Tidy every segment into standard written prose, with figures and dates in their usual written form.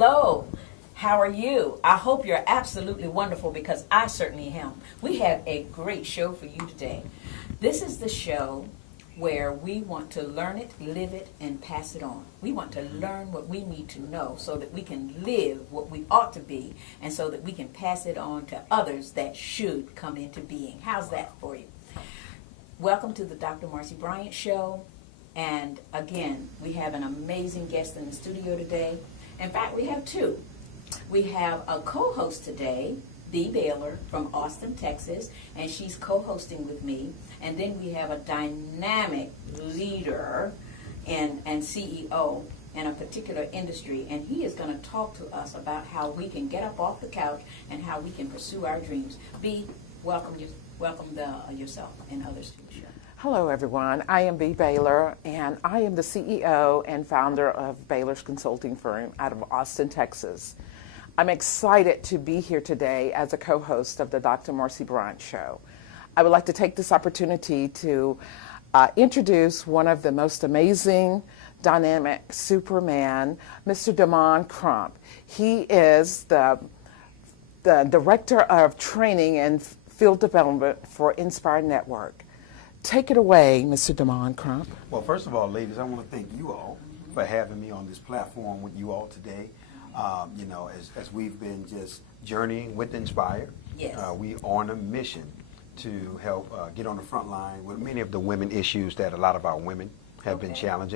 Hello, how are you? I hope you're absolutely wonderful because I certainly am. We have a great show for you today. This is the show where we want to learn it, live it, and pass it on. We want to learn what we need to know so that we can live what we ought to be and so that we can pass it on to others that should come into being. How's that for you? Welcome to the Dr. Marcy Bryant Show. And again, we have an amazing guest in the studio today. In fact, we have two. We have a co-host today, Dee Baylor from Austin, Texas, and she's co-hosting with me. And then we have a dynamic leader and CEO in a particular industry, and he is going to talk to us about how we can get up off the couch and how we can pursue our dreams. Bee, welcome yourself and others to the show. Hello, everyone. I am Bee Baylor, and I am the CEO and founder of Baylor's Consulting Firm out of Austin, Texas. I'm excited to be here today as a co-host of the Dr. Marcy Bryant Show. I would like to take this opportunity to introduce one of the most amazing, dynamic Superman, Mr. Damon Crump. He is the Director of Training and Field Development for Nspire Network. Take it away, Mr. Damon Crump. Well, first of all, ladies, I want to thank you all for having me on this platform with you all today. As we've been just journeying with Nspire, yes. We are on a mission to help get on the front line with many of the women issues that a lot of our women have been challenged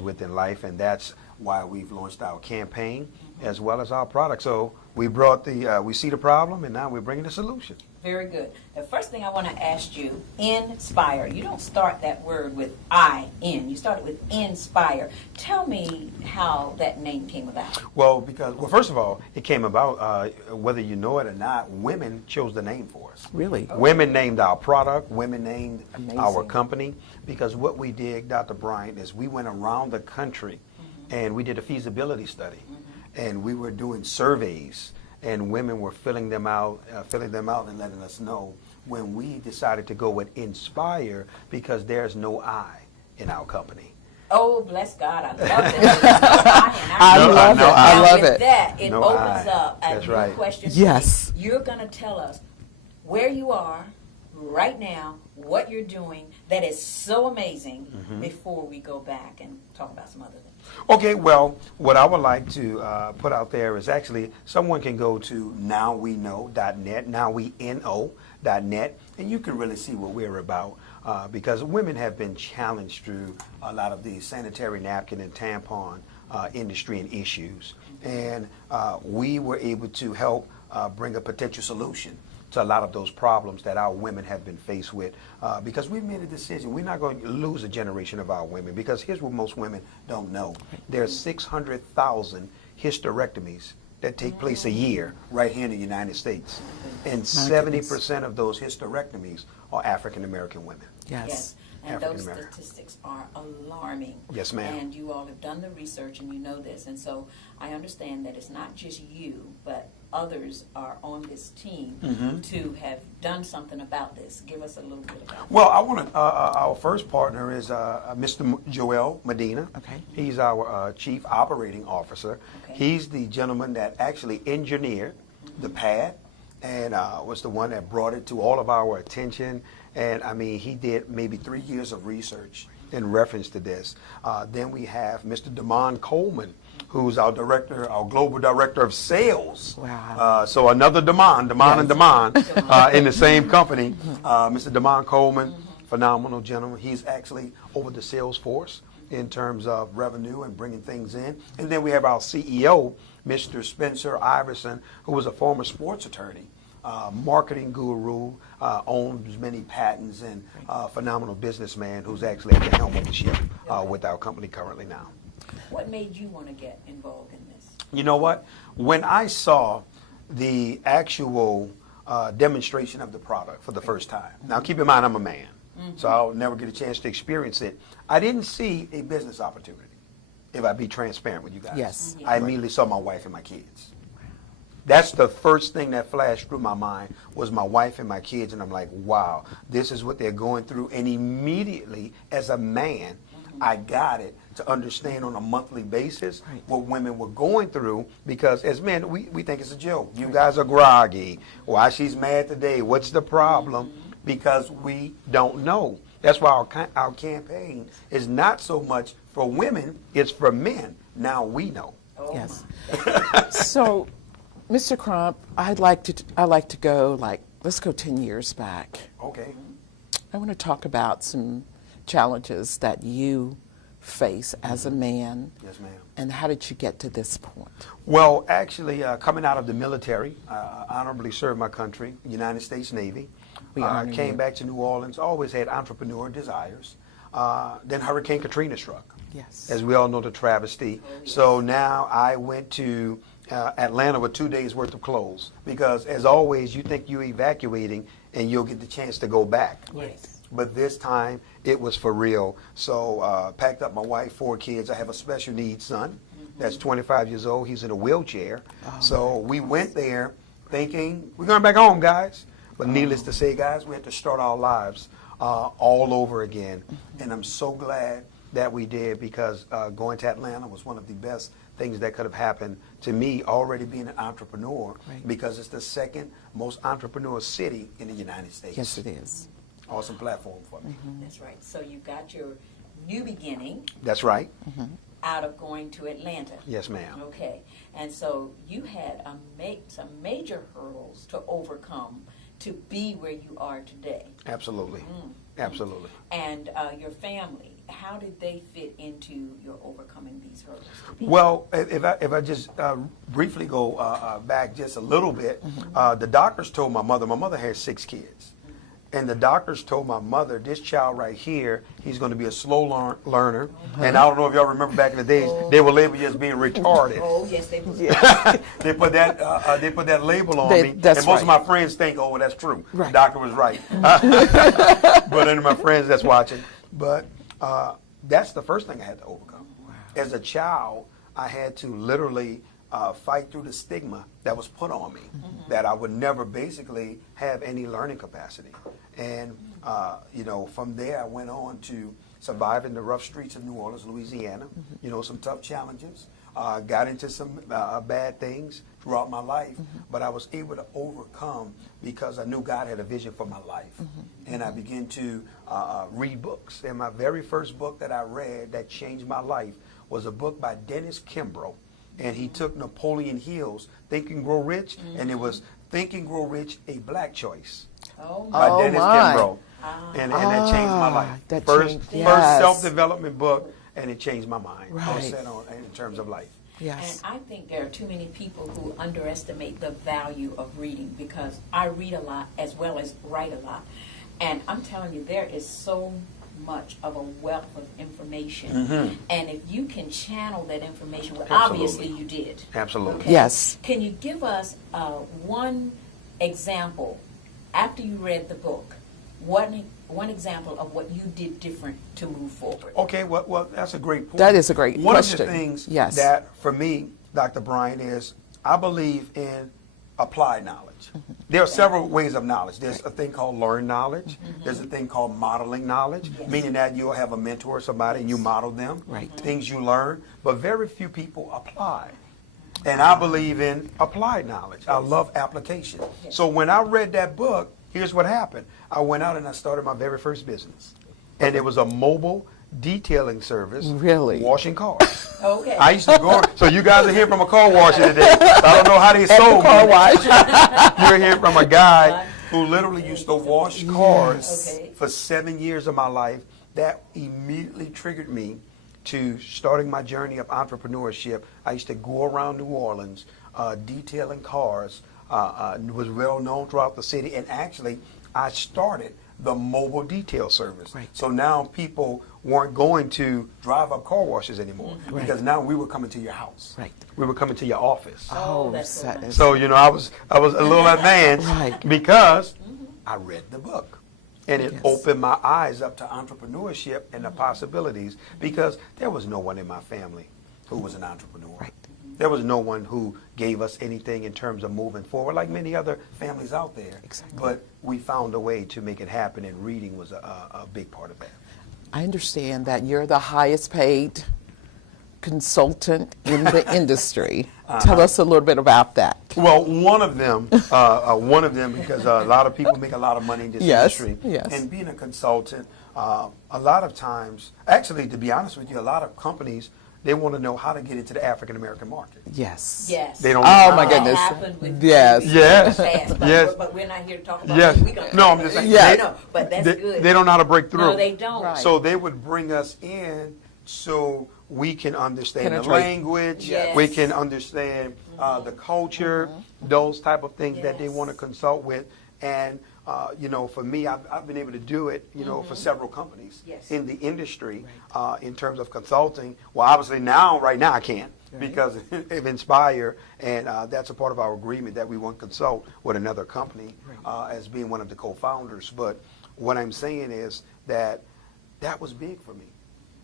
with in life, and that's why we've launched our campaign as well as our product. So we brought we see the problem, and now we're bringing the solution. Very good. The first thing I want to ask you, Nspire. You don't start that word with I-N. You start it with Nspire. Tell me how that name came about. Well, first of all, it came about, whether you know it or not, women chose the name for us. Really? Oh. Women named our product. Women named Amazing. our company. Because what we did, Dr. Bryant, is we went around the country and we did a feasibility study. And we were doing surveys. And women were filling them out and letting us know when we decided to go with Nspire because there's no I in our company. Oh, bless God. I love it. I love it. With that, it No opens I. up a That's new right. question. Yes. You're going to tell us where you are right now, what you're doing that is so amazing before we go back and talk about some other things. Okay, well, what I would like to put out there is actually someone can go to nowweknow.net, nowweknow.net, and you can really see what we're about because women have been challenged through a lot of the sanitary napkin and tampon industry and issues. And we were able to help bring a potential solution to a lot of those problems that our women have been faced with because we've made a decision. We're not going to lose a generation of our women because here's what most women don't know. There's 600,000 hysterectomies that take place a year right here in the United States. And 70% of those hysterectomies are African American women. Yes. And those statistics are alarming. Yes, ma'am. And you all have done the research and you know this. And so I understand that it's not just you, but others are on this team to have done something about this. Give us a little bit about that. Well, I want to, our first partner is Mr. Joel Medina. Okay. He's our Chief Operating Officer. Okay. He's the gentleman that actually engineered the pad and was the one that brought it to all of our attention. And I mean, he did maybe 3 years of research in reference to this. Then we have Mr. Damon Coleman, who's our global director of sales. Wow. So another Damon and Damon in the same company. Mr. Damon Coleman, phenomenal gentleman. He's actually over the sales force in terms of revenue and bringing things in. And then we have our CEO, Mr. Spencer Iverson, who was a former sports attorney. Marketing guru, owns many patents, and phenomenal businessman who's actually at the helm of the ship with our company currently now. What made you want to get involved in this? You know what? When I saw the actual demonstration of the product for the first time, now keep in mind I'm a man, so I'll never get a chance to experience it. I didn't see a business opportunity, if I be transparent with you guys. Yes. I immediately saw my wife and my kids. That's the first thing that flashed through my mind was my wife and my kids, and I'm like, wow, this is what they're going through. And immediately, as a man, I got it to understand on a monthly basis Right. what women were going through, because as men, we think it's a joke. You guys are groggy. Why she's mad today? What's the problem? Because we don't know. That's why our campaign is not so much for women, it's for men. Now we know. Oh, Yes. my. So, Mr. Crump, I'd like to go let's go 10 years back. Okay. I want to talk about some challenges that you face as a man. Yes, ma'am. And how did you get to this point? Well, actually, coming out of the military, honorably served my country, United States Navy. We honor Came you. back to New Orleans, always had entrepreneur desires. Then Hurricane Katrina struck. Yes. As we all know, the travesty. So now I went to Atlanta with 2 days worth of clothes, because as always, you think you're evacuating and you'll get the chance to go back. Yes. But this time it was for real. So packed up my wife, 4 kids. I have a special needs son that's 25 years old. He's in a wheelchair. So we went there thinking we're going back home, guys. But needless to say, guys, we had to start our lives all over again. And I'm so glad that we did, because going to Atlanta was one of the best things that could have happened to me, already being an entrepreneur, Right. because it's the second most entrepreneur city in the United States. Yes, it is. Awesome platform for me. That's right. So you got your new beginning That's right. out of going to Atlanta. Yes, ma'am. Okay. And so you had some major hurdles to overcome to be where you are today. Absolutely. Absolutely. And your family, how did they fit into your overcoming these hurdles? Well, if I just briefly go back just a little bit, the doctors told my mother had 6 kids. And the doctors told my mother, this child right here, he's going to be a slow learner. And I don't know if y'all remember back in the days, they were labeled as being retarded. Oh, yes, they would. They put that label on me. That's and most of right. my friends think, oh, well, that's true. Right. The doctor was right. But any of my friends that's watching. But that's the first thing I had to overcome. As a child, I had to literally fight through the stigma that was put on me, that I would never basically have any learning capacity. And, from there I went on to survive in the rough streets of New Orleans, Louisiana, some tough challenges. Got into some bad things throughout my life, but I was able to overcome because I knew God had a vision for my life. And I began to read books. And my very first book that I read that changed my life was a book by Dennis Kimbrough. And he took Napoleon Hill's Think and Grow Rich, and it was Think and Grow Rich, A Black Choice Oh, by Oh, Dennis my. Kimbrough. And that changed my life. That First changed- yes. self-development book, and it changed my mind. Right. I was set on in terms of life. Yes. And I think there are too many people who underestimate the value of reading, because I read a lot as well as write a lot. And I'm telling you, there is so much of a wealth of information. And if you can channel that information, well, obviously you did. Absolutely. Okay? Yes. Can you give us one example, after you read the book, one example of what you did different to move forward? Okay, well, that's a great point. That is a great One question. of the things Yes. that, for me, Dr. Bryan, is I believe in applied knowledge. There are several ways of knowledge. There's a thing called learned knowledge. There's a thing called modeling knowledge, meaning that you'll have a mentor or somebody and you model them, Right. things you learn, but very few people apply. And I believe in applied knowledge. I love application. So when I read that book, here's what happened. I went out and I started my very first business. And it was a mobile detailing service. Really? Washing cars. Okay. I used to go, so you guys are hearing from a car washer today. I don't know how they sold car me. wash. You're hearing from a guy who literally used to wash cars Okay. for 7 years of my life. That immediately triggered me to starting my journey of entrepreneurship. I used to go around New Orleans detailing cars. Was well known throughout the city, and actually I started the mobile detail service. Right. So now people weren't going to drive up car washes anymore, because now we were coming to your house. Right. We were coming to your office. Oh, that's so that nice. is- So I was a little advanced Right. because I read the book, and it Yes. opened my eyes up to entrepreneurship and the possibilities, because there was no one in my family who was an entrepreneur. Right. There was no one who gave us anything in terms of moving forward, like many other families out there. Exactly. But we found a way to make it happen, and reading was a big part of that. I understand that you're the highest paid consultant in the industry. Tell us a little bit about that. Well, one of them, because a lot of people make a lot of money in this industry. Yes. And being a consultant, a lot of times, actually, to be honest with you, a lot of companies, they want to know how to get into the African American market. Yes. Yes. They don't. Oh my That goodness. happened with Yes. Yes. fast, but, Yes. but we're not here to talk about Yes. it. We gonna No, I'm just saying. Yes. No, but that's They, good. they don't know how to break through. No, they don't. Right. So they would bring us in so we can understand the Penetrate. language, Yes. we can understand the culture, those type of things that they Yes. want to consult with. And, for me, I've been able to do it, for several companies Yes. in the industry in terms of consulting. Well, obviously right now I can't because of Nspire, and that's a part of our agreement that we won't consult with another company as being one of the co-founders. But what I'm saying is that was big for me.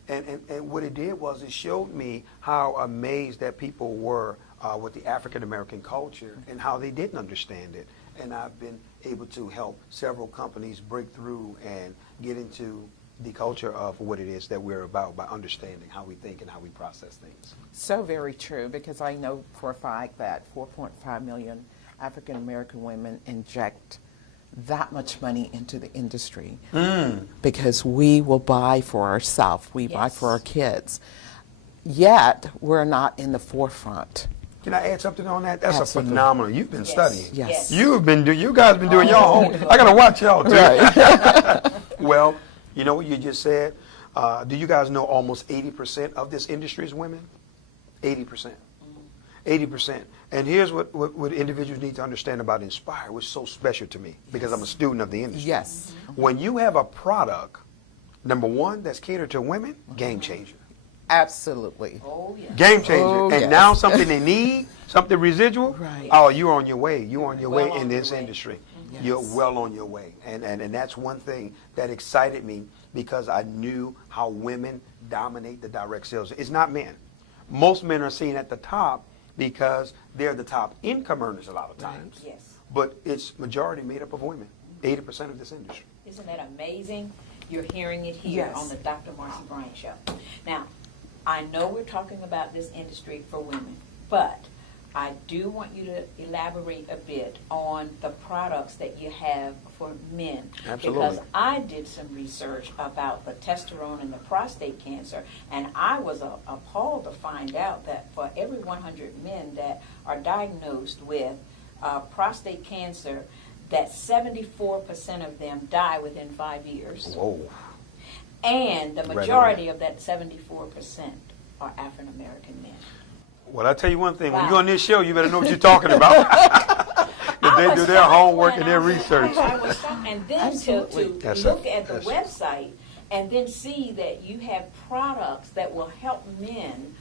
And what it did was it showed me how amazed that people were with the African American culture and how they didn't understand it. And I've been able to help several companies break through and get into the culture of what it is that we're about by understanding how we think and how we process things. So very true, because I know for a fact that 4.5 million African American women inject that much money into the industry because we will buy for ourselves, we buy Yes. for our kids. Yet we're not in the forefront. Can I add something on that? That's Absolutely. a phenomenal. You've been studying. Yes. You guys been doing your own. I gotta watch y'all too. Right. Well, you know what you just said? Do you guys know almost 80% of this industry is women? 80%. 80%. And here's what individuals need to understand about Nspire, which is so special to me because I'm a student of the industry. Yes. When you have a product, number one, that's catered to women, game changer. Absolutely. Oh, yeah. Game changer. Oh, and yes. now something they need, something residual. Right. Oh, you're on your way. You're on your Well way on in this your way. industry. Yes. You're well on your way. And that's one thing that excited me because I knew how women dominate the direct sales. It's not men. Most men are seen at the top because they're the top income earners a lot of times. Yes. But it's majority made up of women, 80% of this industry. Isn't that amazing? You're hearing it here Yes. on the Dr. Marcy Bryant Show. Now, I know we're talking about this industry for women, but I do want you to elaborate a bit on the products that you have for men. Absolutely. Because I did some research about the testosterone and the prostate cancer, and I was appalled to find out that for every 100 men that are diagnosed with prostate cancer, that 74% of them die within 5 years. Whoa. And the Right on. majority of that 74% are African American men. Well, I tell you one thing. When Wow. you're on this show, you better know what you're talking about. If they do their homework and their research. I was shocked. And then Absolutely. to Yes, look sir. at the Yes. website and then see that you have products that will help men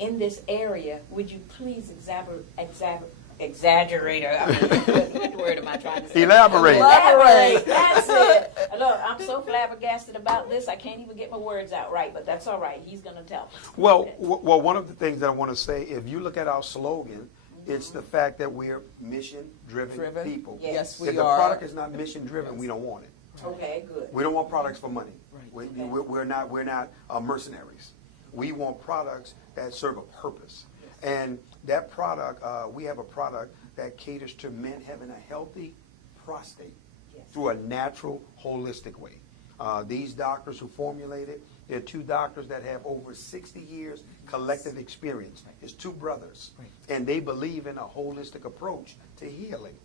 in this area, would you please exaggerate? I mean, what word am I trying to say? Elaborate. Elaborate. That's it. Look, I'm so flabbergasted about this. I can't even get my words out right, but that's all right. He's going to tell us. Well, one of the things that I want to say, if you look at our slogan, it's the fact that we're mission-driven Driven? people. Yes. Yes, we If the are. product is not mission-driven, we don't want it. Okay, good. We don't want products for money. Right. We're not mercenaries. We want products that serve a purpose. And that product, we have a product that caters to men having a healthy prostate Yes. through a natural, holistic way. These doctors who formulate it, they're two doctors that have over 60 years collective experience. It's two brothers. Right. And they believe in a holistic approach to healing.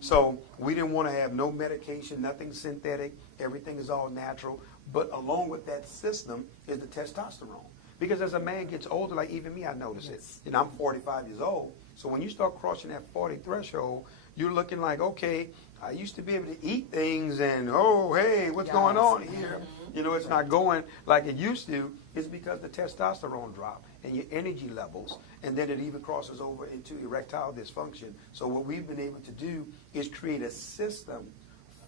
So we didn't want to have no medication, nothing synthetic. Everything is all natural. But along with that system is the testosterone. Because as a man gets older, like even me, I notice it. And I'm 45 years old. So when you start crossing that 40 threshold, you're looking like, okay, I used to be able to eat things and, oh, hey, what's going on here? You know, it's not going like it used to. It's because the testosterone dropped and your energy levels, and then it even crosses over into erectile dysfunction. So what we've been able to do is create a system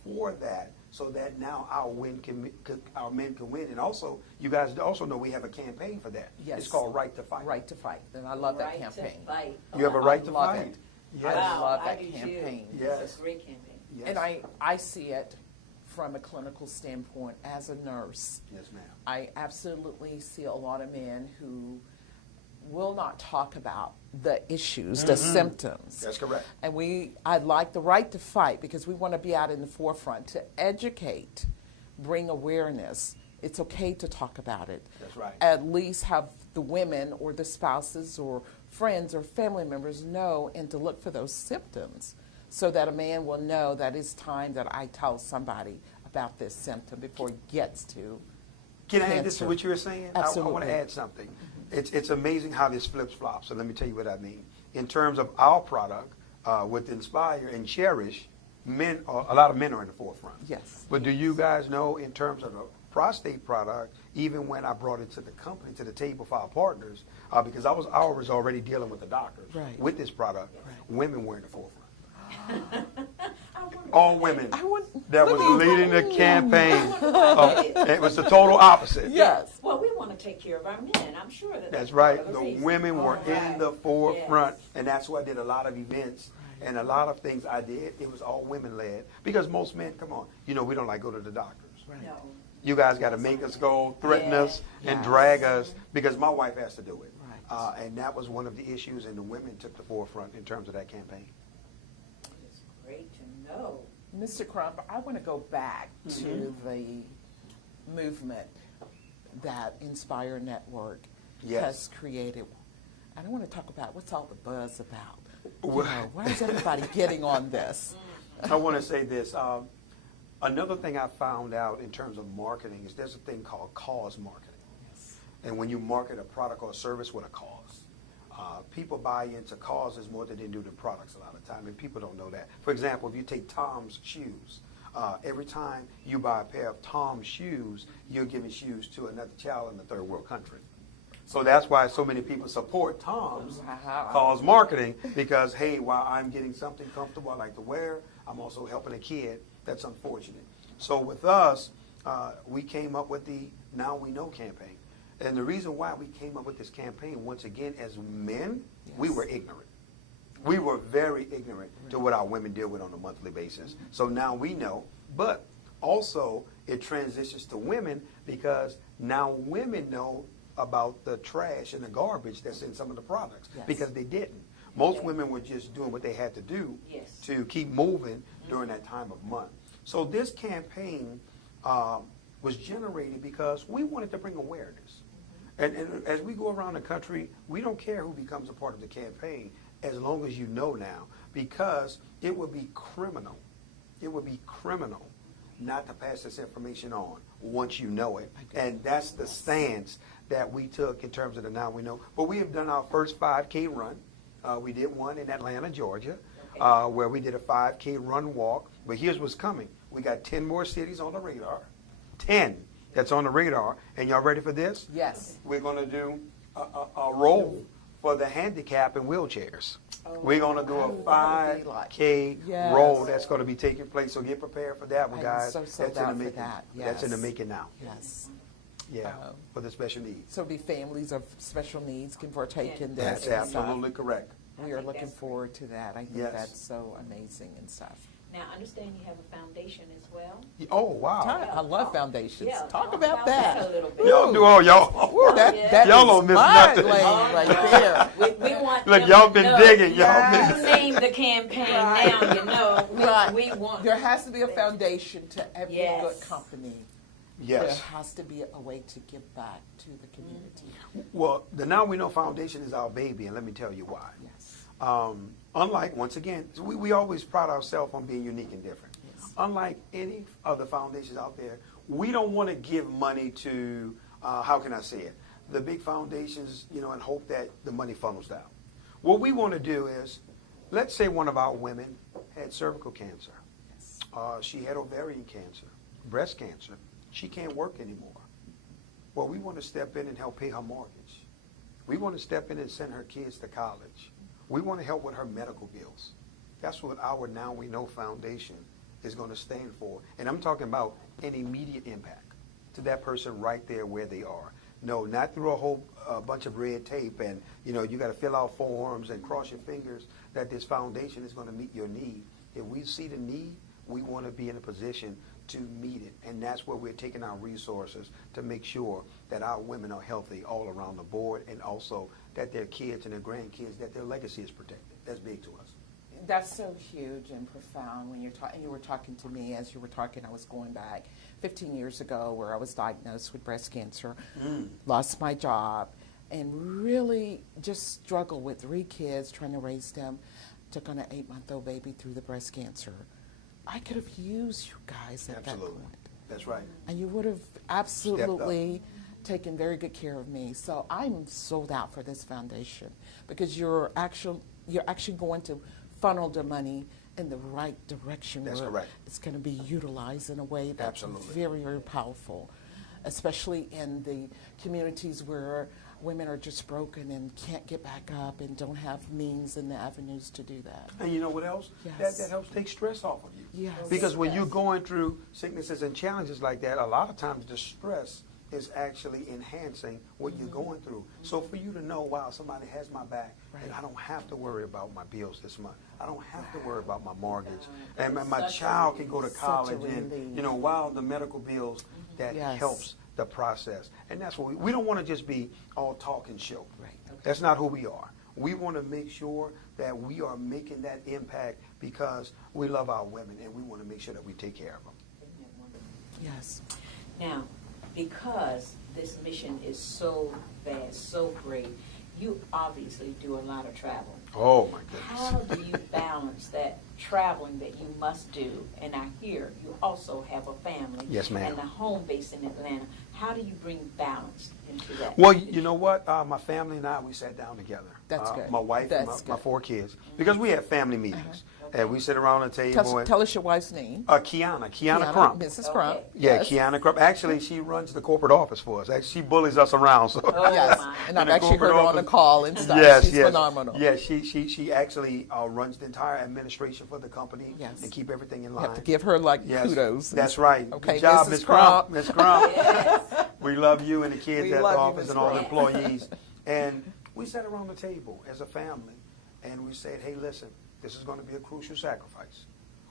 for that so that now our men can win. And also, you guys also know we have a campaign for that. Yes. It's called Right to Fight. Right to Fight. And I love that Right to campaign. fight. You have a Oh, right I to love fight. it. Yes. I love I that do too. campaign. Yes. It's a great campaign. Yes. And I see it from a clinical standpoint as a nurse. Yes, ma'am. I absolutely see a lot of men who will not talk about the issues, the symptoms. That's correct. And I'd like the right to fight because we want to be out in the forefront to educate, bring awareness. It's okay to talk about it. That's right. At least have the women or the spouses or friends or family members know and to look for those symptoms so that a man will know that it's time that I tell somebody about this symptom before it gets to Can I add cancer. this to what you were saying? Absolutely. I want to add something. It's amazing how this flips-flops, so let me tell you what I mean. In terms of our product, with Nspire and Cherish, a lot of men are in the forefront. Yes. But do you guys know, in terms of the prostate product, even when I brought it to the company, to the table for our partners, because I was already dealing with the doctors Right. with this product, women were in the forefront. I wonder All why. women I want- that was leading the campaign. It was the total opposite. Yes. Well, we want to take care of our men. I'm sure that That's part right. of The reason. women were in the forefront, Yes. and that's why I did a lot of events and a lot of things I did. It was all women led because most men, come on, we don't like go to the doctors. Right. No. You guys got to make us go, threaten Yeah. us, and Yes. drag us because my wife has to do it. Right. And that was one of the issues, and the women took the forefront in terms of that campaign. It's great to know. Mr. Crump, I want to go back to the movement that Nspire Network Yes. has created. I don't want to talk about what's all the buzz about. Well- Why is everybody getting on this? I want to say this. Another thing I found out in terms of marketing is there's a thing called cause marketing. And when you market a product or a service with a cause, people buy into causes more than they do the products a lot of time, and people don't know that. For example, if you take Tom's shoes, every time you buy a pair of Tom's shoes, you're giving shoes to another child in a third world country. So that's why so many people support Tom's cause marketing because, hey, while I'm getting something comfortable I like to wear, I'm also helping a kid. That's unfortunate. So with us, we came up with the Now We Know campaign. And the reason why we came up with this campaign, once again, as men, we were ignorant. We were very ignorant to what our women deal with on a monthly basis. So now we know, but also it transitions to women because now women know about the trash and the garbage that's in some of the products because they didn't. Most women were just doing what they had to do to keep moving during that time of month. So this campaign was generated because we wanted to bring awareness. And as we go around the country, we don't care who becomes a part of the campaign as long as you know now, because it would be criminal. It would be criminal not to pass this information on once you know it. And that's the stance that we took in terms of the Now We Know. But we have done our first 5K run. We did one in Atlanta, Georgia, where we did a 5K run walk. But here's what's coming. We got 10 more cities on the radar. 10 that's on the radar. And y'all ready for this? Yes. We're going to do a roll for the handicap and wheelchairs. We're going to do a 5K roll that's going to be taking place. So get prepared for that one, guys. So That's in the making. that. Yes. That's in the making now. Yes. Yeah, for the special needs. So be families of special needs can partake in this. That's and stuff. absolutely correct. We are looking forward to that. I think Yes. that's so amazing and stuff. Now, I understand you have a foundation as well. Oh, wow. I love foundations. Yeah, Talk about that. a little bit. Y'all do all y'all. Ooh, that Y'all is don't miss my nothing. lane right there. We want Look, them y'all to been know. digging. Y'all Yes. been. Name the campaign now, you know. We want. There has to be a foundation to every Yes. good company. Yes. There has to be a way to give back to the community. Well, the Now We Know Foundation is our baby, and let me tell you why. Yes. Unlike, once again, we always pride ourselves on being unique and different. Yes. Unlike any other foundations out there, we don't want to give money to, how can I say it, the big foundations, and hope that the money funnels down. What we want to do is, let's say one of our women had cervical cancer. Yes. She had ovarian cancer, breast cancer. She can't work anymore. Well, we want to step in and help pay her mortgage. We want to step in and send her kids to college. We want to help with her medical bills. That's what our Now We Know Foundation is going to stand for. And I'm talking about an immediate impact to that person right there where they are. No, not through a whole bunch of red tape and, you got to fill out forms and cross your fingers that this foundation is going to meet your need. If we see the need, we want to be in a position to meet it. And that's where we're taking our resources to make sure that our women are healthy all around the board, and also that their kids and their grandkids, that their legacy is protected. That's big to us. That's so huge and profound when you're talking. You were talking to me as you were talking. I was going back 15 years ago where I was diagnosed with breast cancer, lost my job, and really just struggled with 3 kids trying to raise them. Took on an 8-month-old baby through the breast cancer. I could have used you guys at that point. That's right. And you would have absolutely taken very good care of me. So I'm sold out for this foundation because you're actually going to funnel the money in the right direction. That's where correct. It's going to be utilized in a way that's very, very powerful, especially in the communities where women are just broken and can't get back up and don't have means and the avenues to do that. And you know what else? Yes. That helps take stress off of you. Yes. Because when you're going through sicknesses and challenges like that, a lot of times the stress is actually enhancing what you're going through. So for you to know, wow, somebody has my back, and I don't have to worry about my bills this month. I don't have to worry about my mortgage. And my child can go to college, and, you know, wow, the medical bills, that helps the process. And that's what we don't want to just be all talk and show. Right. Okay. That's not who we are. We want to make sure that we are making that impact because we love our women, and we want to make sure that we take care of them. Yes. Now, because this mission is so vast, so great, you obviously do a lot of traveling. Oh, my goodness. How do you balance that traveling that you must do? And I hear you also have a family. Yes, ma'am. And a home base in Atlanta. How do you bring balance into that? Well, you know what? My family and I, we sat down together. That's good. My wife That's and my good. 4 kids. Because we have family meetings. And we sit around the table. Tell us your wife's name. Kiana Crump. Mrs. Crump. Okay. Yeah, Yes. Kiana Crump. Actually, she runs the corporate office for us. Actually, she bullies us around. So. Oh, Yes, my. and I've In the actually heard her corporate on the office. call and stuff. Yes, She's yes. phenomenal. Yes, she actually runs the entire administration for the company Yes. and keep everything in You line. have to give her Yes, kudos. that's right. Okay, Good job, Mrs. Miss Crump. Crump. Miss Crump. Yes. We love you and the kids We at the love you, office Miss and all the Crump. employees. And we sat around the table as a family, and we said, hey, listen, this is going to be a crucial sacrifice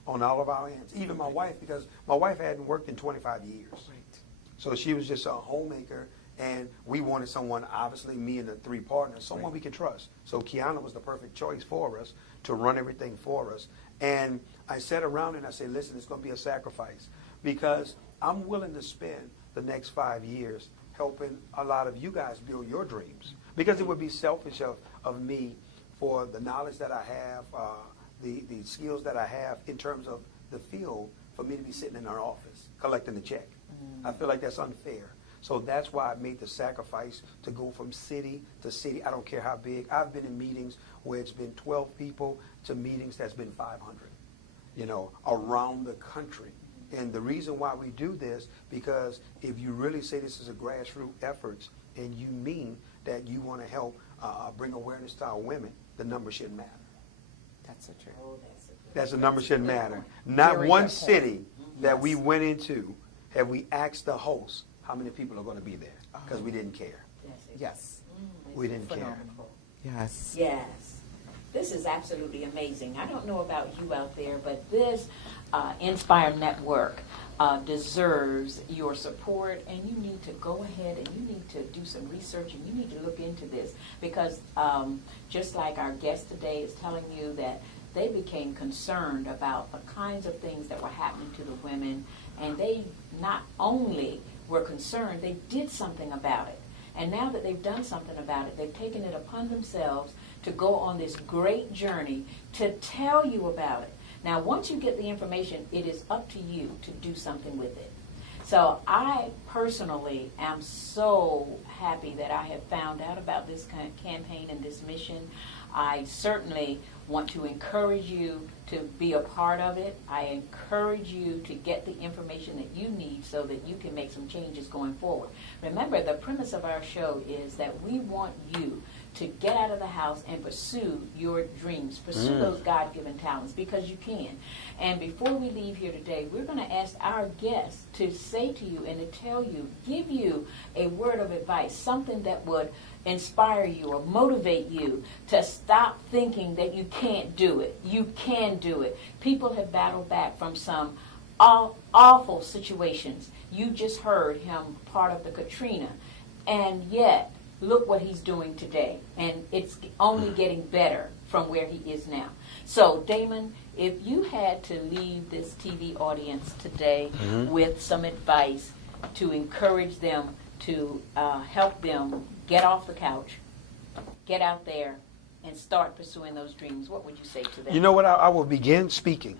on all of our ends. Even my wife, because my wife hadn't worked in 25 years. Right. So she was just a homemaker, and we wanted someone, obviously me and the 3 partners, someone we could trust. So Kiana was the perfect choice for us to run everything for us. And I sat around and I said, listen, it's going to be a sacrifice because I'm willing to spend the next 5 years helping a lot of you guys build your dreams. Because it would be selfish of me for the knowledge that I have, the skills that I have in terms of the field, for me to be sitting in our office collecting the check. I feel like that's unfair. So that's why I made the sacrifice to go from city to city. I don't care how big. I've been in meetings where it's been 12 people to meetings that's been 500, you know, around the country. And the reason why we do this, because if you really say this is a grassroots effort and you mean that you want to help bring awareness to our women, the number shouldn't matter. That's so true. Oh, that's a good That's the number shouldn't matter. Not Very one good point. city that Yes. we went into have we asked the host how many people are going to be there because we didn't care. That's it. Yes. We didn't care. Phenomenal. Yes. Yes. This is absolutely amazing. I don't know about you out there, but this Nspire Network deserves your support, and you need to go ahead and you need to do some research and you need to look into this because just like our guest today is telling you that they became concerned about the kinds of things that were happening to the women, and they not only were concerned, they did something about it. And now that they've done something about it, they've taken it upon themselves to go on this great journey to tell you about it. Now, once you get the information, it is up to you to do something with it. So I personally am so happy that I have found out about this campaign and this mission. I certainly want to encourage you to be a part of it. I encourage you to get the information that you need so that you can make some changes going forward. Remember, the premise of our show is that we want you to get out of the house and pursue your dreams, pursue those God-given talents, because you can. And before we leave here today, we're going to ask our guests to say to you and to tell you, give you a word of advice, something that would inspire you or motivate you to stop thinking that you can't do it. You can do it. People have battled back from some awful situations. You just heard him part of the Katrina, and yet look what he's doing today, and it's only getting better from where he is now. So, Damon, if you had to leave this TV audience today with some advice to encourage them, to help them get off the couch, get out there, and start pursuing those dreams, what would you say to them? You know what? I will begin speaking,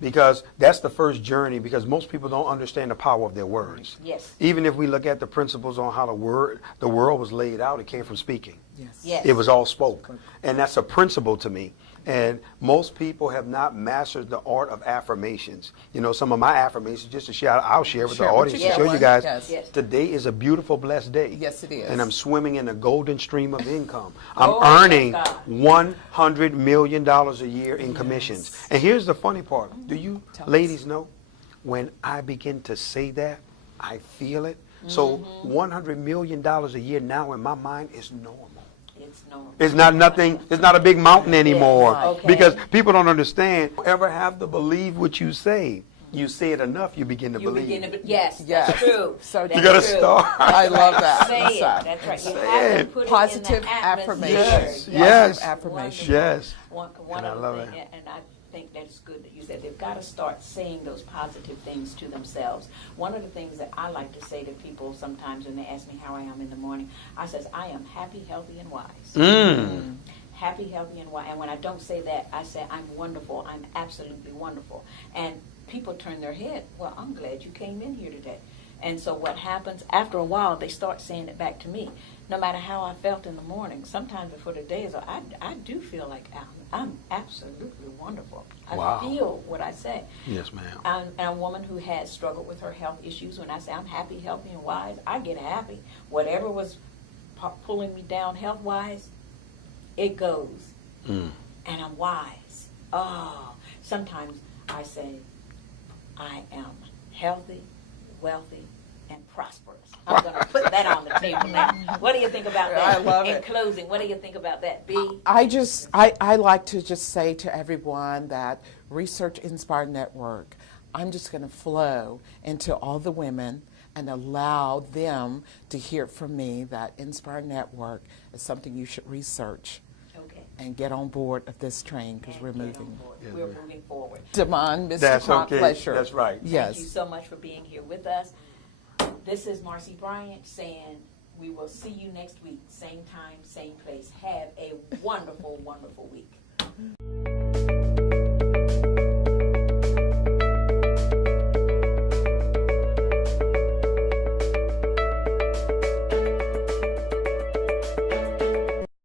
because that's the first journey, because most people don't understand the power of their words. Yes. Even if we look at the principles on how the world was laid out, it came from speaking. Yes. Yes. It was all spoke. And that's a principle to me. And most people have not mastered the art of affirmations. You know, some of my affirmations, just to share, I'll share with the Share what audience you to got. show you guys. Yes. Yes. Today is a beautiful, blessed day. Yes, it is. And I'm swimming in a golden stream of income. I'm Oh, earning God. $100 million a year in commissions. And here's the funny part. Do you Tell ladies know, when I begin to say that, I feel it. So $100 million a year now in my mind is normal. It's normal. It's not nothing, it's not a big mountain anymore. Right. Okay. Because people don't understand. Ever have to believe what you say. You say it enough, you begin to You believe. begin to yes, Yes. that's true. So That's You gotta true. start. I love that. Say it. So, That's right. You Say have to it. put Positive it in the atmosphere. Yes, affirmation. yes. Positive affirmation. Yes. One And I of love the it. things, and I think that's good that you said they've got to start saying those positive things to themselves. One of the things that I like to say to people sometimes when they ask me how I am in the morning, I says, I am happy, healthy, and wise. Happy, healthy, and wise. And when I don't say that, I say I'm wonderful. I'm absolutely wonderful. And people turn their head. Well, I'm glad you came in here today. And so what happens, after a while, they start saying it back to me. No matter how I felt in the morning, sometimes before the day is over, I do feel like I'm absolutely wonderful. I Wow. feel what I say. Yes, ma'am. I'm a woman who has struggled with her health issues. When I say I'm happy, healthy, and wise, I get happy. Whatever was pulling me down health-wise, it goes. And I'm wise. Oh, sometimes I say I am healthy, wealthy, and prosperous. I'm going to put that on the table now. What do you think about that? I love In it. closing, what do you think about that, B? I like to just say to everyone that Research Nspire Network, I'm just going to flow into all the women and allow them to hear from me that Nspire Network is something you should research Okay. and get on board of this train because we're And get on moving. board. We're moving forward. Damon, Mr. That's Crump, okay. pleasure. That's right. Yes. Thank you so much for being here with us. This is Marcy Bryant saying we will see you next week, same time, same place. Have a wonderful, wonderful week.